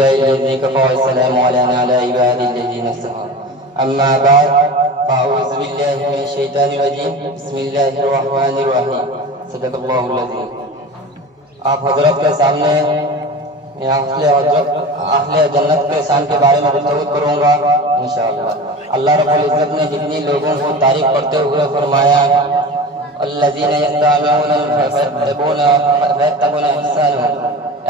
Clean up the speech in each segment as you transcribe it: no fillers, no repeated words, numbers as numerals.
الأنبياء الذي كفى والسلام علينا على عباد الذين اصطفى أما بعد فأعوذ بالله من الشيطان الرجيم بسم الله الرحمن الرحيم صدق الله العظيم. آپ حضرت کے سامنے اہل جنت کے شان کے بارے میں گفتگو کروں گا انشاءاللہ. اللہ رب العزت نے جتنی لوگوں کو تعریف کرتے ہوئے فرمایا الذین یستمعون فیتبعون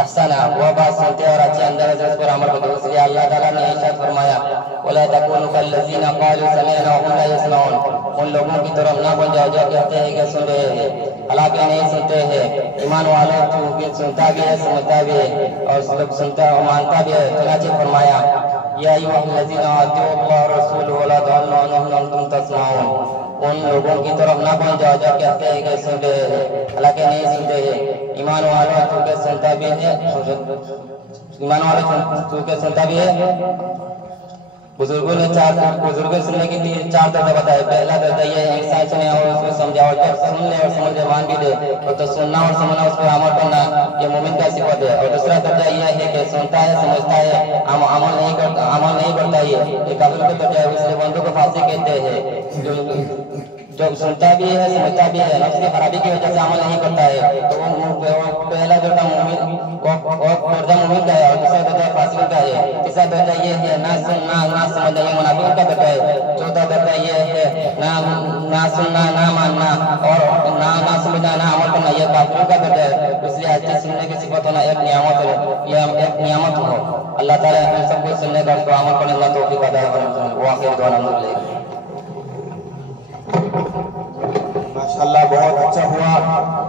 احسانہ، وہ بات سنتے اور اچھے انداز سے اس پر عمل کرتے. اس لیے اللہ تعالیٰ نے ارشاد فرمایا وَلَا تَكُونُوا كَالَّذِينَ قَالُوا سَمِعْنَا وَهُمْ لَا يَسْمَعُونَ. ان لوگوں کی طرف نہ بن جاؤ جو کہتے ہیں کہ سن رہے ہیں حالانکہ نہیں سنتے ہیں. ایمان والوں چونکہ سنتا بھی ہے سمجھتا بھی ہے اور سنتا اور مانتا بھی ہے. چنانچہ فرمایا یا ایھا الذین آتوا اللہ رسولہ ولا تولوا وانتم تسمعون. ان لوگوں کی طرف نہ بن جاؤ جو کہتے ہیں کہ سن رہے ہیں حالانکہ نہیں سنتے ہیں. ایمان والوں چونکہ سنتا بھی ہے سنتا بھی ہے. بزرگوں نے سننے کی چار درجہ بتائے. پہلا درجہ یہ ہے انسان سنے اور اس کو سمجھا اور جب سن لے اور سمجھ مان بھی دے تو سننا اور سمجھنا اس پر عمل کرنا یہ مومن کا صفت ہے. اور دوسرا درجہ یہ ہے کہ سنتا ہے سمجھتا ہے عمل نہیں کرتا یہ کافر کا درجہ ہے. اس لیے بندوں کو فاسق کہتے ہیں جو سنتا بھی ہے سمجھتا بھی ہے نفس کی خرابی کی وجہ سے عمل نہیں کرتا ہے تو وہ پہلا درجہ مومن کا ہے اور دوسرا درجہ فاسق کا ہے. تیسرا درجہ یہ ہے نہ سننا نہ سمجھنا یہ منافقوں کا درجہ ہے. چوتھا درجہ یہ ہے نہ سننا نہ ماننا اور نہ سمجھنا نہ عمل کرنا یہ کافروں کا درجہ ہے. اس لیے اچھے سننے کی صفت ہونا ایک نعمت ہو. اللہ تعالیٰ ہم سب کو سننے کا اس کو عمل کرنے کا توفیق عطا فرمائے. واقعہ دعا الحمدللہ. ماشاءاللہ بہت اچھا ہوا.